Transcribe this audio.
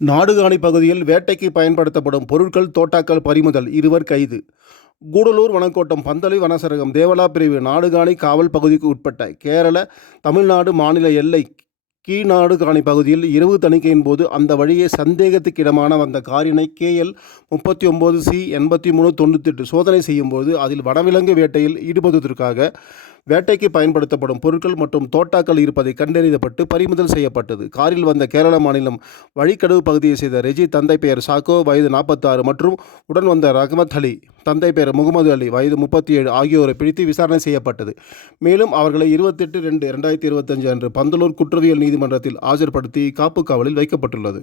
நாடுகாணி பகுதியில் வேட்டைக்கு பயன்படுத்தப்படும் பொருட்கள் தோட்டாக்கள் பறிமுதல், இருவர் கைது. கூடலூர் வனக்கோட்டம் பந்தளி வனச்சரகம் தேவலா பிரிவு நாடுகாணி காவல் பகுதிக்கு உட்பட்ட கேரள தமிழ்நாடு மாநில எல்லை கீழ்நாடுகாணி பகுதியில் இரவு தணிக்கையின் போது அந்த வழியே சந்தேகத்துக்கிடமான வந்த காரினை KL 39C 8398 சோதனை செய்யும் போது அதில் வனவிலங்கு வேட்டையில் ஈடுபடுவதற்காக வேட்டைக்கு பயன்படுத்தப்படும் பொருட்கள் மற்றும் தோட்டாக்கள் இருப்பதை கண்டறியப்பட்டு பறிமுதல் செய்யப்பட்டது. காரில் வந்த கேரள மாநிலம் வழிக்கடவு பகுதியை சேர்ந்த ரெஜி, தந்தை பெயர் சாக்கோ, வயது 46 மற்றும் உடன் வந்த ரஹ்மத் அலி, தந்தை பெயர் முகமது அலி, வயது 37 ஆகியோரை பிடித்து விசாரணை செய்யப்பட்டது. மேலும் அவர்களை 28/2/2025 அன்று பந்தலூர் குற்றவியல் நீதிமன்றத்தில் ஆஜர்படுத்தி காப்பு காவலில் வைக்கப்பட்டுள்ளது.